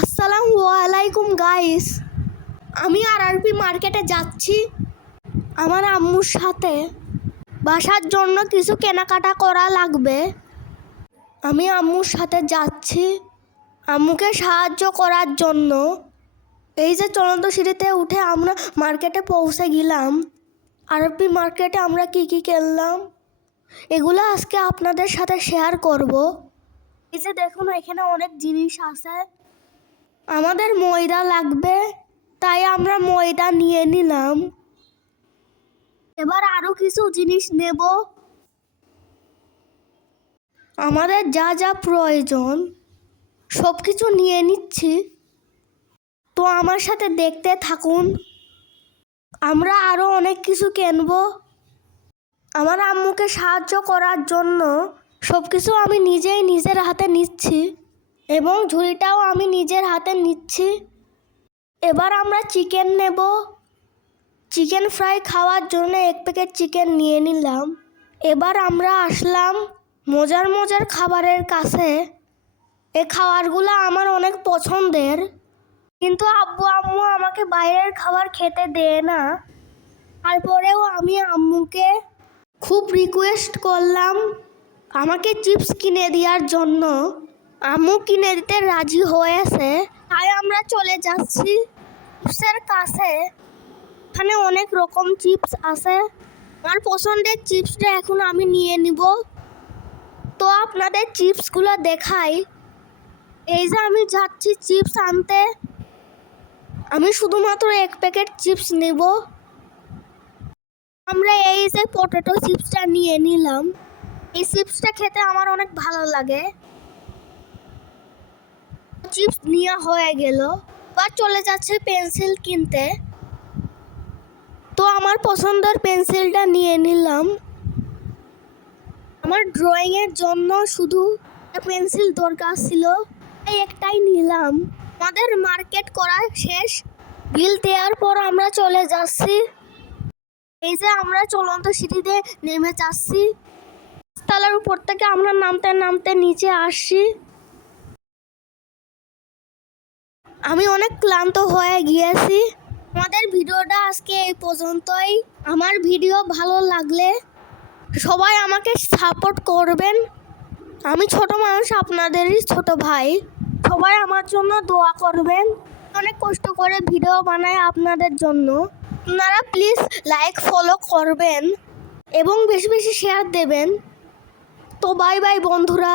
আসসালামু আলাইকুম গাইস আমি আর আরপি মার্কেটে যাচ্ছি। আমার আম্মুর সাথে বাসার জন্য কিছু কেনাকাটা করা লাগবে। আমি আম্মুর সাথে যাচ্ছি আম্মুকে সাহায্য করার জন্য। এই যে চলন্ত সিঁড়িতে উঠে আমরা মার্কেটে পৌঁছে গেলাম। আরপি মার্কেটে আমরা কি কি কিনলাম? এগুলো আজকে আপনাদের সাথে শেয়ার করব। এই যে দেখুন, এখানে অনেক জিনিস আছে। আমাদের ময়দা লাগবে, তাই আমরা ময়দা নিয়ে নিলাম। এবার আরও কিছু জিনিস নেব। আমাদের যা যা প্রয়োজন সব কিছু নিয়ে নিচ্ছি। তো আমার সাথে দেখতে থাকুন। আমরা আরও অনেক কিছু কিনবো। আমার আম্মুকে সাহায্য করার জন্য সব কিছু আমি নিজেই নিজের হাতে নিচ্ছি। এবং ঝুড়িটাও আমি নিজের হাতে নিচ্ছি। এবার আমরা চিকেন নেব। চিকেন ফ্রাই খাওয়ার জন্য এক প্যাকেট চিকেন নিয়ে নিলাম। এবার আমরা আসলাম মজার মজার খাবারের কাছে। এ খাবারগুলো আমার অনেক পছন্দের। কিন্তু আব্বু আম্মু আমাকে বাইরের খাবার খেতে দেয় না। তারপরেও আমি আম্মুকে খুব রিকোয়েস্ট করলাম আমাকে চিপস কিনে দেওয়ার জন্য। আম্মু কিনে দিতে রাজি হয়েছে তাই আমরা চলে যাচ্ছি। চিপসের কাছে। এখানে অনেক রকম চিপস আছে। আমার পছন্দের চিপসটা এখন আমি নিয়ে নিব। তো আপনাদের চিপসগুলো দেখাই। এই যে আমি যাচ্ছি চিপস আনতে। আমি শুধুমাত্র এক প্যাকেট চিপস নেব। আমরা এই যে পটেটো চিপসটা নিয়ে নিলাম। এই চিপসটা খেতে আমার অনেক ভালো লাগে। চিপস নেওয়া হয়ে গেল বা চলে যাচ্ছে পেন্সিল কিনতে। তো আমার পছন্দের পেন্সিলটা নিয়ে নিলাম। আমার ড্রয়িংয়ের জন্য শুধু পেন্সিল দরকার ছিল, তাই একটাই নিলাম। আমাদের মার্কেট করা শেষ। বিল দেওয়ার পর আমরা চলে যাচ্ছি। এই যে আমরা চলন্ত সিঁড়িতে নেমে যাচ্ছি। তালার উপর থেকে আমরা নামতে নামতে নিচে আসছি। আমি অনেক ক্লান্ত হয়ে গিয়েছি। আমাদের ভিডিওটা আজকে এই পর্যন্তই। আমার ভিডিও ভালো লাগলে সবাই আমাকে সাপোর্ট করবেন। আমি ছোট মানুষ, আপনাদেরই ছোট ভাই। সবাই আমার জন্য দোয়া করবেন। অনেক কষ্ট করে ভিডিও বানাই আপনাদের জন্য। আপনারা প্লিজ লাইক ফলো করবেন এবং বেশি বেশি শেয়ার দেবেন। তো বাই বাই বন্ধুরা।